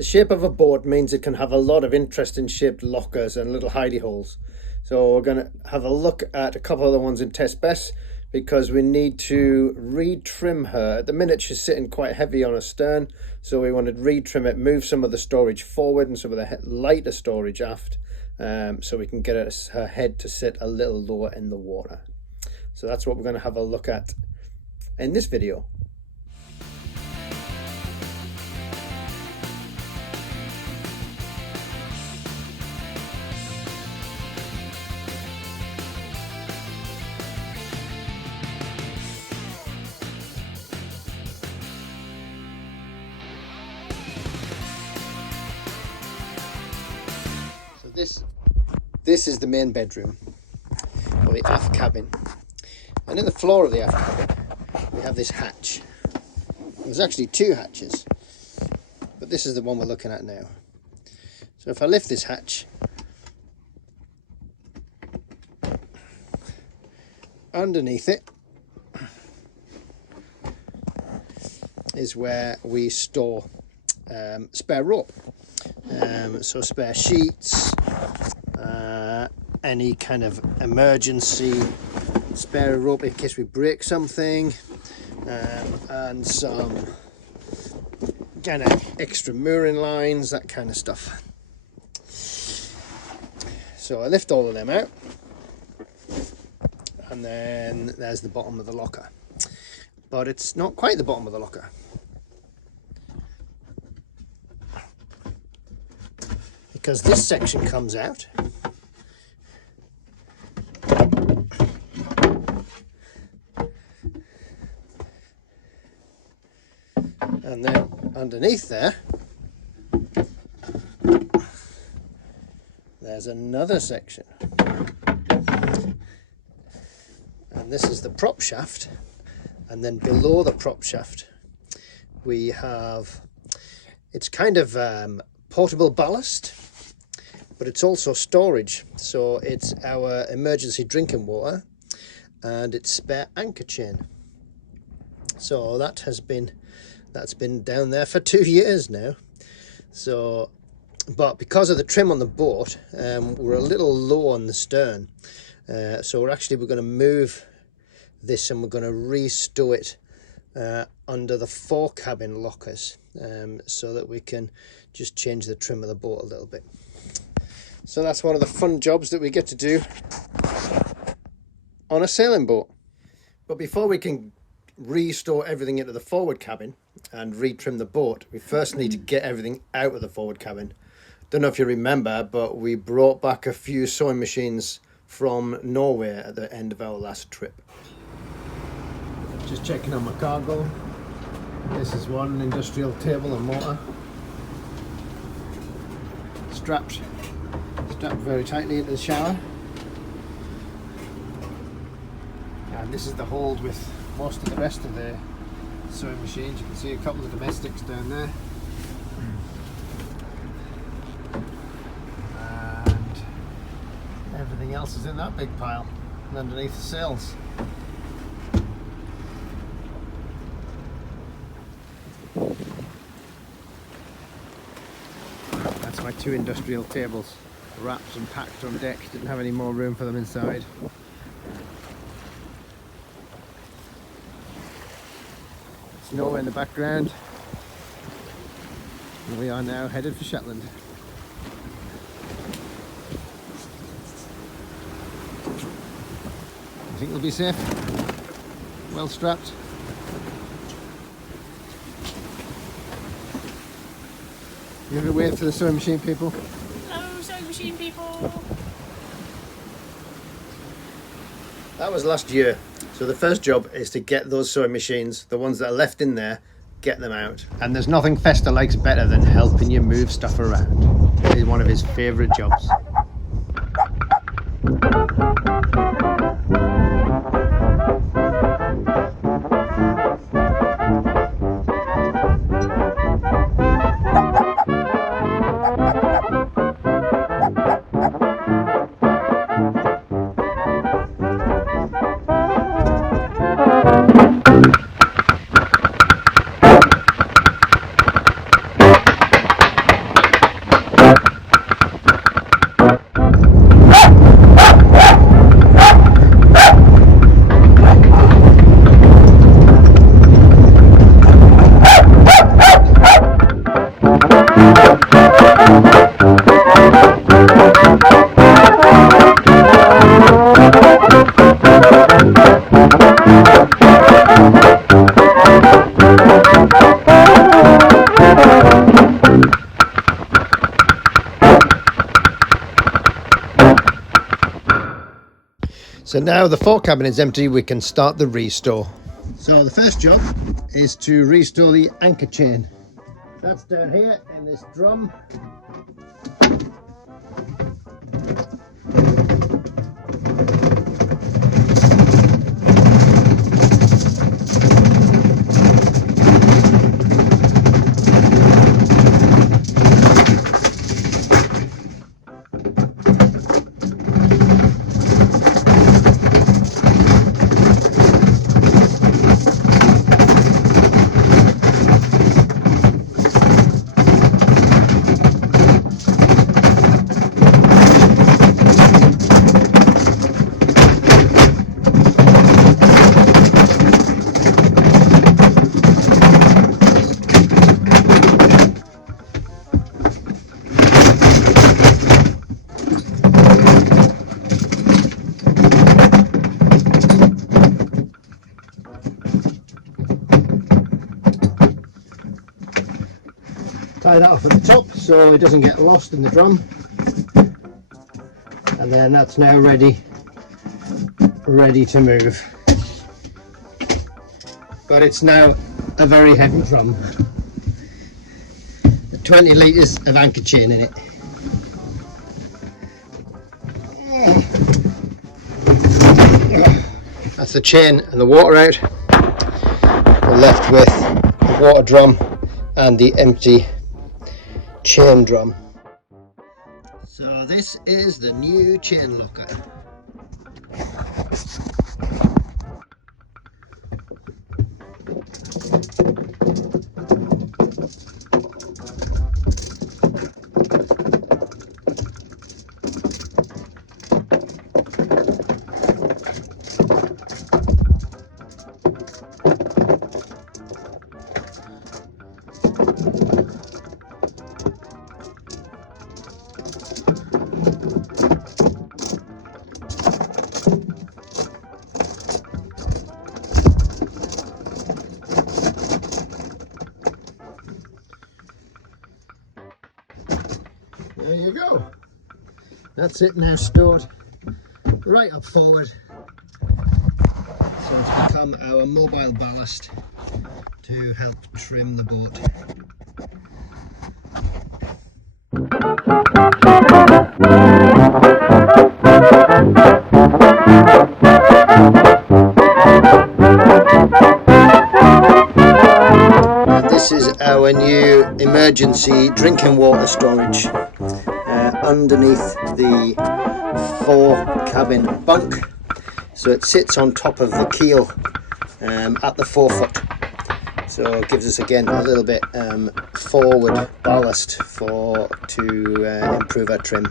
The shape of a boat means it can have a lot of interesting shaped lockers and little hidey holes. So we're going to have a look at a couple of the ones in Test Bess, because we need to retrim her. At the minute she's sitting quite heavy on her stern, so we want to retrim it, move some of the storage forward and some of the lighter storage aft, so we can get her head to sit a little lower in the water. So that's what we're going to have a look at in this video. This is the main bedroom, or the aft cabin, and in the floor of the aft cabin we have this hatch. There's actually two hatches, but this is the one we're looking at now. So if I lift this hatch, underneath it is where we store spare rope, so spare sheets, any kind of emergency spare rope in case we break something, and some kind of extra mooring lines, that kind of stuff. So I lift all of them out, and then there's the bottom of the locker, but it's not quite the bottom of the locker, because this section comes out and then underneath there's another section, and this is the prop shaft, and then below the prop shaft we have, it's kind of portable ballast, but it's also storage. So it's our emergency drinking water and its spare anchor chain. So that's been down there for 2 years now. So, but because of the trim on the boat, we're a little low on the stern. So we're going to move this, and we're going to re-stow it under the fore cabin lockers, so that we can just change the trim of the boat a little bit. So that's one of the fun jobs that we get to do on a sailing boat. But before we can restore everything into the forward cabin and retrim the boat, we first need to get everything out of the forward cabin. Don't know if you remember, but we brought back a few sewing machines from Norway at the end of our last trip. Just checking on my cargo. This is one industrial table and motor, strapped very tightly into the shower, and this is the hold with most of the rest of the sewing machines. You can see a couple of domestics down there, and everything else is in that big pile and underneath the sails. That's my two industrial tables, wrapped and packed on deck. Didn't have any more room for them inside. Snow in the background, and we are now headed for Shetland. I think we'll be safe, well strapped. Give it a wave to the sewing machine people. Hello, sewing machine people. That was last year. So the first job is to get those sewing machines, the ones that are left in there, get them out. And there's nothing Fester likes better than helping you move stuff around. It is one of his favourite jobs. So now the fore cabin is empty, we can start the restore. So the first job is to restore the anchor chain. That's down here in this drum. Tie that off at the top so it doesn't get lost in the drum, and then that's now ready to move. But it's now a very heavy drum, 20 litres of anchor chain in it. That's the chain and the water out. We're left with the water drum and the empty chain drum. So this is the new chain locker. There you go. That's it now stored right up forward. So it's become our mobile ballast to help trim the boat. And this is our new emergency drinking water storage underneath the fore cabin bunk. So it sits on top of the keel at the forefoot. So it gives us again a little bit forward ballast to improve our trim.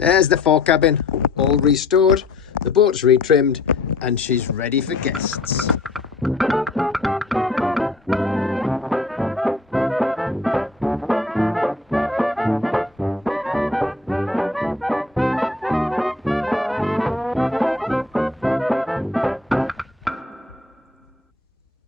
There's the fore cabin, all restored, the boat's retrimmed, and she's ready for guests.